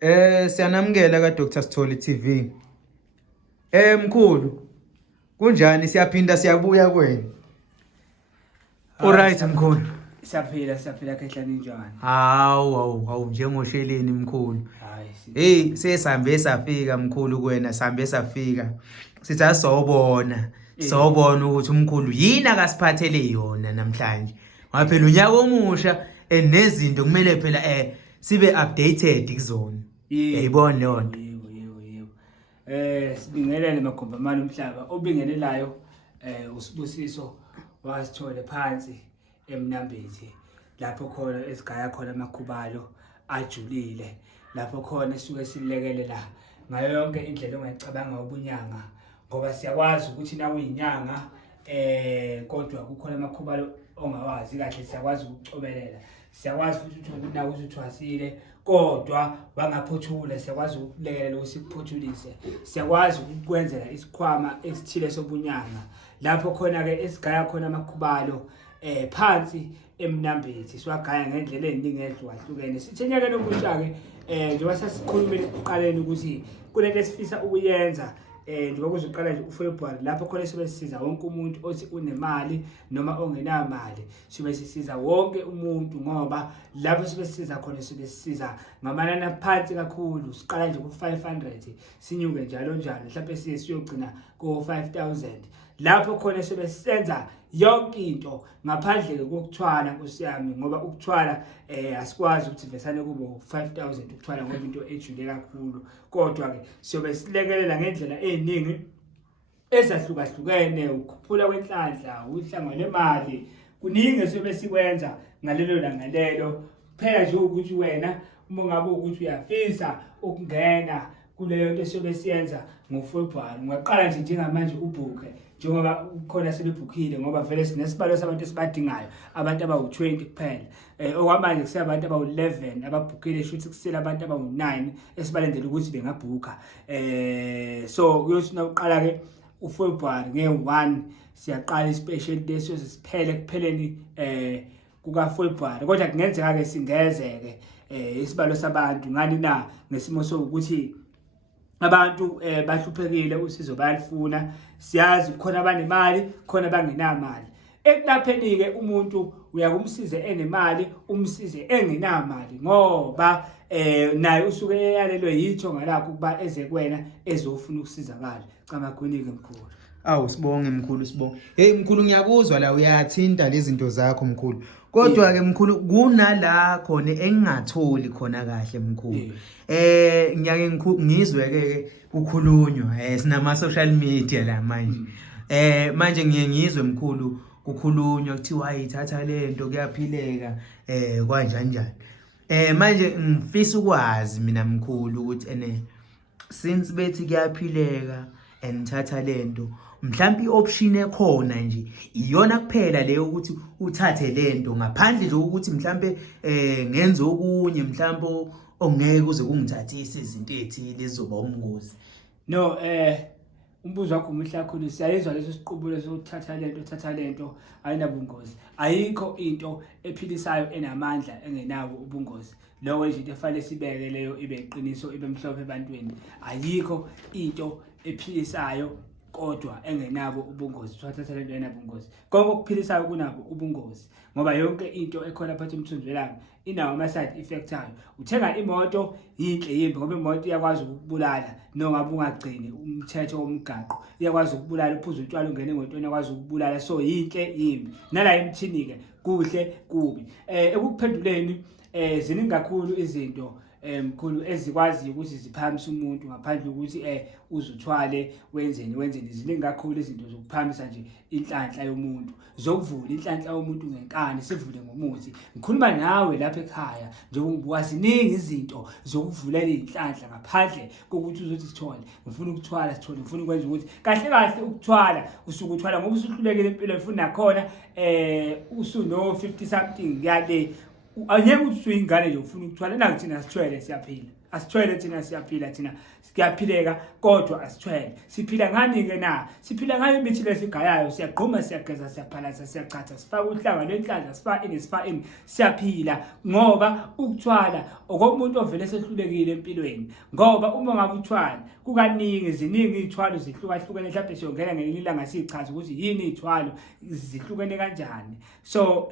Siyanamukela ka Dr. Sithole TV. Mkhulu, kunjani siyaphinda siyabuya kwena? Alright mkhulu. Siyaphila khehlani njani? Hawu njengosheleni mkhulu. Hey, sesambe safika mkhulu kuwena, sambe safika. Sithi asizobona. Sobona ukuthi umkhulu yini akasiphathele yona namhlanje. Ngoba phela unyaka omusha nezinto kumele phela sibe updated kuzona. Yayibona yonto. Yebo. Sibingelele magomba umhlaba obingelelayo usibusiso wasithole phansi eMnambithi lapho khona esigaya khona amakhubalo ajulile lapho khona suke silekelela ngayo yonke indlela ongayicabanga ubunyanga ngoba siyakwazi ukuthi nawe inyanga kodwa kukhona amakhubalo ongawazi kahle siyakwazi ukucobelela siyakwazi futhi ukuthi nawe uzuthwasile kodwa wangaphothula siyakwazi ukulekelela ukuthi sikuphothulise siyakwazi ukukwenzela isikhwama esithile sobunyanga lapho khona ke esigaya khona amakhubalo phansi eMnambithi siwagaya ngendlela eziningi ezihlukahlukene sithenyeke nokusha ke njengoba sasikhulumile ekuqaleni ukuthi kulento esifisa ukuyenza njengoba kuzoqala nje uFebruary lapho khona sibe sisiza wonke umuntu othi unemali noma ongenamali sibe sisiza wonke umuntu ngoba lapho sibe sisiza khona sibe sisiza ngamanani aphansi kakhulu siqala nje ku500 sinyuke njalo mhlawumbe siye siyogcina ku5000 lapho khona sibe senza yonke into ngaphandle kokuthwala nkosiyami ngoba ukuthwala asikwazi ukuthi vesane kube 5000 ukuthwala ngoba into ejule kakhulu kodwa ke siyobe silekelela ngendlela eziningi ezahlukahlukene ukukhuphula kwenhlanhla uhlanga lemali kuningi siyobe sikwenza ngalelo langalelo phela nje ukuthi wena uma ngabe ukuthi uyafisa ukungena kuleyo nto siyobe siyenza ngoFebruary ungaqala nje njengamanje ubhuke njengoba khona sebebhukhile ngoba vele sinesibalo sabantu esibadingayo abantu abawu20 kuphela okwamanje kuseyabantu abawu11 ababhukhile shuthi kusela abantu abawu9 esibalendele ukuthi bengabhukha so kuyosina uqala ke uFebruary nge1 siyaqala ispecial day sesiphele kupheleni kukaFebruary kodwa kungenzeka ke singezeke isibalo sabantu ngani na ngesimo sokuthi abantu bahluphekile usizo bayalifuna siyazi khona abanemali khona bangenamali ekulapheni ke umuntu uyakumsize enemali umsize engenamali ngoba naye usuke eyalelwe yitho ngalapho kuba eze kwena ezofuna ukusizakala camakhonike mkhulu Sibonge mkhulu sibonge. Hey mkhulu ngiyakuzwa la uyathinta lezi zinto zakho mkhulu. Kodwa ke mkhulu kunala khona engingatholi khona kahle mkhulu. Ngiyake ngizwe ke kukhulunywa sinama social media la manje. Manje ngiyengizwe mkhulu kukhulunywa kuthiwa ayithatha lento kuyaphileka kanjani. Manje ngifisa ukwazi mina mkhulu ukuthi since bethi kuyaphileka enithatha lento mhlawumbe ioption ekhona nje iyona kuphela leyo ukuthi uthathe lento ngaphandle nje ukuthi mhlawumbe ngenze okunye mhlawumbe ongeke kuze kungithathise izinto ezithile ezizoba umngozi no umbuzo wakho umuhle kakhulu siyayizwa leso siqubulo sokuthatha lento ayinabungozi ayikho into ephilisayo enamandla engenawo ubungozi lokho nje into efanele sibeke leyo ibe iqiniso ibe mhlophe ebantwini ayikho into ephilisayo kodwa engenabo ubungozi thatha lento enabungozi konke okuphilisayo kunabo ubungozi ngoba yonke into ekhona phakathi emthunzwelanga inawo ama side effects ayo uthenga imoto yinhle yimbi ngoba imoto iyakwazi ukubulala noma ungagcini umthetho womgaqo iyakwazi ukubulala uphuza utshwala ungene emotweni iyakwazi ukubulala so yinhle yimbi nala emthini ke kuhle kubi ekuphenduleni ziningi kakhulu izinto mkhulu ezikwazi ukuthi ziphamise umuntu ngaphandle ukuthi uzuthwale wenzeni ziningi kakhulu izinto zokuphamisa nje inhlanhla yomuntu zokuvula inhlanhla yomuntu ngenkani sivule ngomuthi ngikhuluma nawe lapha ekhaya njengoba ziningi izinto zokuvulela inhlanhla ngaphandle kokuthi uzothi sithole ngifuna ukuthwala sithole ngifuna ukwenza ukuthi kahle ukuthwala usukuthwala ngoba usuhlulekile empilo ufuna nakhona usuno 50 something yale anyeke ukuthi uyingane nje ufuna ukuthwala nangathina sithwele siyaphila asithwele thina siyaphila thina siyaphileka kodwa asithwele siphila ngani ke na siphila ngayo imithi lesigayayo siyagquma siyageza siyaphalasa siyachatha sifaka uhlanga lenhlanhla sifa ini siyaphila ngoba ukuthwala okomuntu ovele sehlulekile empilweni ngoba uma ngabe uthwala kukaningi ziningi izithwalo zihlukahlukene mhlawumbe siyongena ngelinye ilanga sichaza ukuthi yini izithwalo zihlukene kanjani so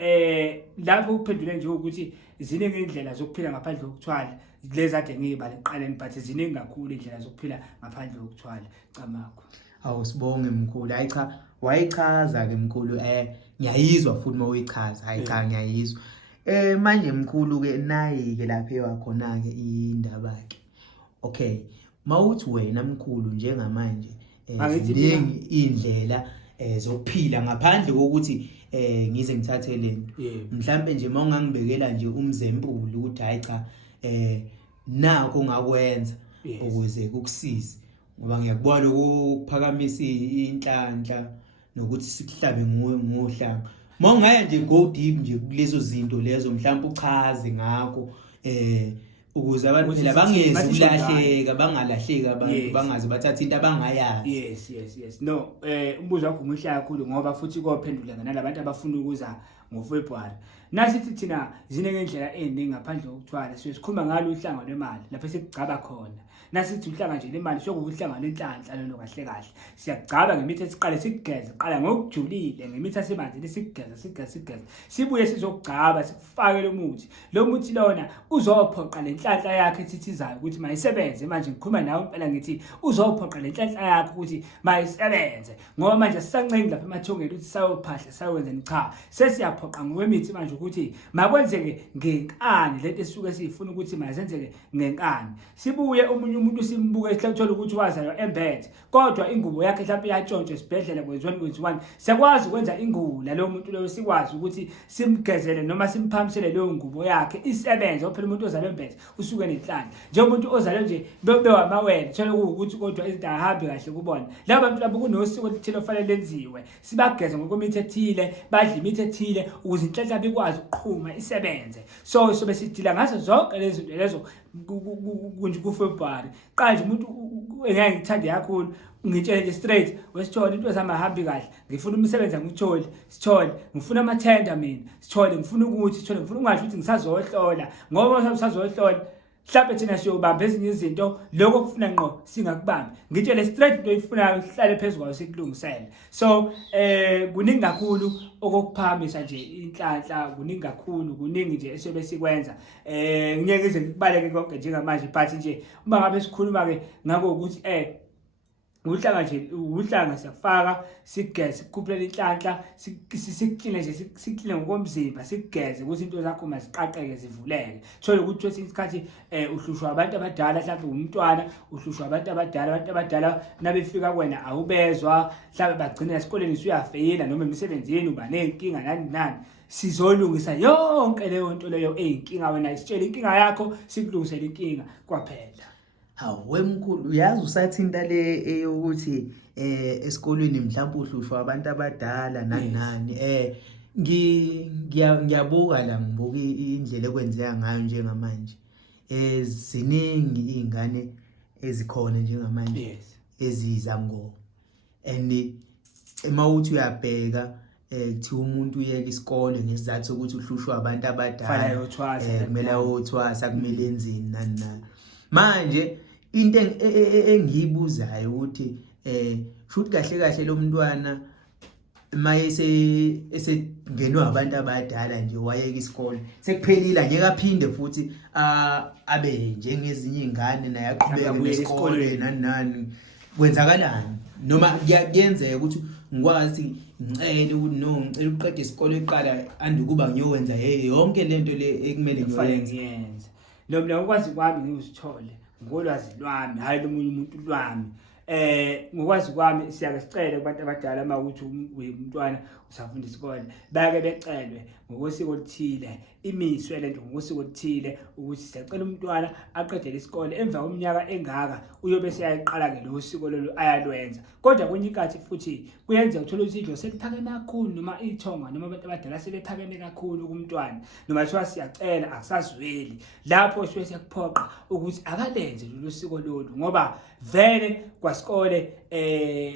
lapho uphendule nje ukuthi ziningi indlela zokuphila ngaphandle kokuthwala lezi ade ngiyibale eqaleni but ziningi kakhulu indlela zokuphila ngaphandle kokuthwala camakho awusibonge mkhulu hayi cha wayichaza ke mkhulu ngiyayizwa futhi mawuyichaza hayi cha ngiyayizwa manje mkhulu ke nayi ke lapho ewakhona ke indaba ke okay mawuthi wena mkhulu njengamanje ziningi indlela zokuphila ngaphandle kokuthi ngize ngithathe lento mhlambe nje mawungangibekela nje umzempulu ukuthi hayi cha nako ongakwenza ukuze kukusize ngoba ngiyakubona ukuphakamisa inhlanhla nokuthi sikuhlabe ngohlanga mawungaya nje go deep nje kulezo zinto lezo mhlawumbe uchaze ngakho ukuze abantu phela bangezi ukulahleka bangalahleki abantu bangaze bathatha into abangayazi yes no umbuzo wakho umuhle kakhulu ngoba futhi kophendula nalabantu abafuna ukuza ngoFebruary nasithi thina ziningi indlela eziningi ngaphandle kokuthwala sikhuluma ngalo uhlanga lwemali lapho sikugcaba khona nasithi uhlanga nje lemali sokuhlanga lenhlanhla lelo kahle kahle siyagcaba ngemithi esiqale sigeze qala ngokujulile ngemithi asemanzini sigeze sibuye sizogcaba sikufake lo muthi lona uzophoqa lenhlanhla yakhe ethithizayo ukuthi mayisebenze manje ngikhuluma nawe impela ngithi uzophoqa lenhlanhla yakhe ukuthi mayisebenze ngoba manje sisancengi lapha emathongeni ukuthi sayophahla sayowenzeni cha sesiyaphoqa ngokwemithi manje ukuthi makwenzeke ngenkani lento esuke sifuna ukuthi mazenzeke ngenkani sibuye umuntu simbuke ehluthola ukuthi wazayo embethe kodwa ingubo yakhe mhlawumbe yatshontshe esibhedlela kwe-2021 siyakwazi ukwenza ingula lo muntu lo sikwazi ukuthi simgezele noma simphamisele leyo ngubo yakhe isebenze phela umuntu ozalwe embethe usuke nenhlanhla njengomuntu ozalwe nje bewamawele thola ukuthi kodwa izinto ahambe kahle kubona labo bantu labo kunosiko lithile ofanele lenziwe sibageze ngokwemithi ethile badla imithi ethile ukuze inhlanhla bekwazi ukuqhuma isebenze so sobe sidila ngazo zonke lezi zinto lezo kuFebruary qanje umuntu engeke ngithande kakhulu ngitshele nje straight wesithole into ezamahambi kahle ngifuna umsebenzi ngithole sithole ngifuna amathenda mina sithole ngifuna ukuthi sithole ngifuna ungasho ukuthi ngisazohlola ngoba usazohlola mhlawumbe thina siyobamba ezinye izinto lokho kufuna ngqo singakubambi ngitshele straight into oyifunayo ihlale phezulu kwayo sikulungisele so kuningi kakhulu okukuphamisa nje inhlanhla kuningi kakhulu kuningi nje esibe sikwenza ngeke ngize ngikubaleke konke njengamanje but nje uma ngabe sikhuluma ke ngako ukuthi uhlanga siyafaka sigeze sikhuphele inhlanhla sikukline nje sikukline ngokomzimba sigeze ukuthi into zakho maziqaqeke zivuleke thola ukuthi kwesinye isikhathi uhlushwa abantu abadala mhlawumbe umntwana uhlushwa abantu abadala nabefika kuwena awubezwa mhlawumbe bagcina esikoleni usuyafeyila noma emsebenzini uba nenkinga nani sizolungisa yonke leyo nto leyo eyinkinga wena isitshela inkinga yakho sikulungisele inkinga kwaphela hawe mkhulu uyazi usathinta le eyokuthi esikolweni mhlawumbe uhlushwa abantu abadala nani ngiyabuka la ngibuka indlela ekwenzeka ngayo njengamanje ziningi izingane ezikhona njengamanje eziza ngo and emawuthi uyabheka kuthi umuntu uyeka isikole ngesizathu sokuthi uhlushwa abantu abadala kumele ayothwasa kumele enzeni nani manje into engiyibuzayo ukuthi futhi kahle lo mntwana mayese esengenwa abantu abadala nje wayeka isikole sekuphelile ngeke aphinde futhi abe njengezinye izingane naye aqhubeke nesikole nani kwenzakalani noma kuyenzeka ukuthi ngikwazi ngicela ukuthi no ngicela uqede isikole eqala andikuba ngiyowenza yonke lento le ekumele ngiyenze noma ukwazi kwami ngizithole ngolwazi lwami hayi lomunye umuntu lwami ngokwazi kwami siyake sicele kubantu abadala uma ukuthi umntwana usafunda isikole bake becelwe ngokwesiko oluthile, imiswe lento ngokwesiko oluthile ukuthi siyacela umntwana aqedele isikole emva kweminyaka engaka uyobe seyayiqala-ke lo siko lolu ayalwenza. Kodwa kwenye inkathi futhi kuyenzeka uthola ukuthi idlo seliphakeme kakhulu noma ithonga noma abantu abadala sebephakeme kakhulu kumntwana noma kuthiwa siyacela akusazweli, lapho suke siyakuphoqa ukuthi akalenze lolu siko lolu ngoba vele kwasikole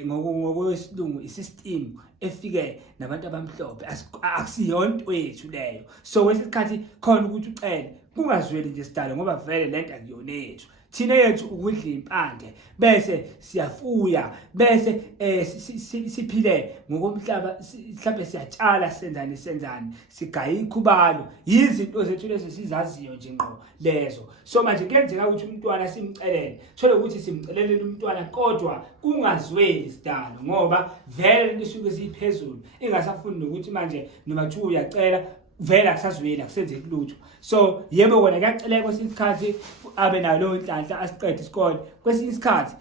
ngokwesilungu isystem efike nabantu abamhlophe akusiyona into yethu leyo. So kwesikhathi khona ukuthi ucele kungazweli nje sidalo ngoba vele lento akuyona yethu. Thina yethu ukudla impande bese siyafuya bese siphile ngokomhlaba, mhlawumbe siyatshala senzani sigaya ikhubalo, izinto zethu lezo sizaziyo nje ngqo lezo. So manje kuyenzeka ukuthi umntwana simcelele, thole ukuthi simcelelele umntwana kodwa kungazweli sidalo ngoba vele lisuke siphezulu ingasafuni nokuthi manje noma kuthiwa uyacela vele akusazweli akusenzeki lutho. So yebo kona kuyaceleka kwesinye isikhathi abe nayo leyo nhlanhla asiqede isikole, kwesinye isikhathi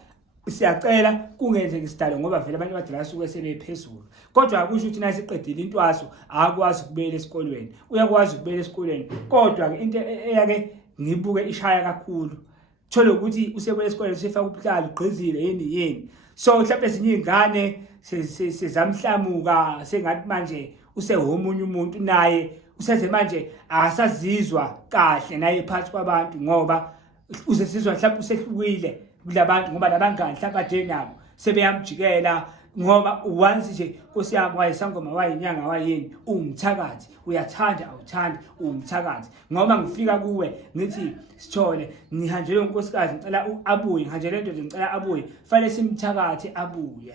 siyacela kungenzeki isidalo ngoba vele abantu abadala suke sebephezulu. Kodwa akusho ukuthi naye siqedile intwaso akwazi ukubuyela esikolweni, uyakwazi ukubuyela esikolweni. Kodwa ke into eyake ngibuke ishaya kakhulu, thole ukuthi usebuyela esikolweni usefaka ubuhlalo ugqizile yini. So mhlawumbe ezinye izingane sezamhlamuka sengathi manje usehomunye umuntu naye useze manje asazizwa kahle naye phansi kwabantu ngoba usesizwa mhlawumbe usehlukile kulabantu ngoba labangani mhlawumbe kade nabo sebeyamjikela ngoba once nje Nkosi yami wayesangoma wayinyanga wayini umthakathi, uyathanda awuthandi umthakathi. Ngoba ngifika kuwe ngithi Sithole ngihanjelwe unkosikazi ngicela abuye, ngihanjelwe into ngicela abuye, fanele simthakathi abuye.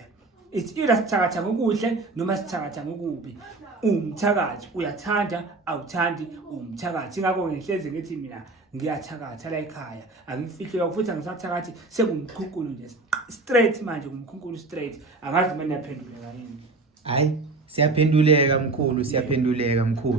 It's either sithakatha ngokuhle noma sithakatha ngokubi. Umthakathi uyathanda awuthandi umthakathi. Ngakho ngihlezi ngithi mina ngiyathakatha la ekhaya, angifihle futhi angisathakathi sekungumkhunkulo nje straight manje, ngumkhunkulo straight. Angazi mina yaphenduleka yini. Hayi siyaphenduleka mkhulu, siyaphenduleka mkhulu.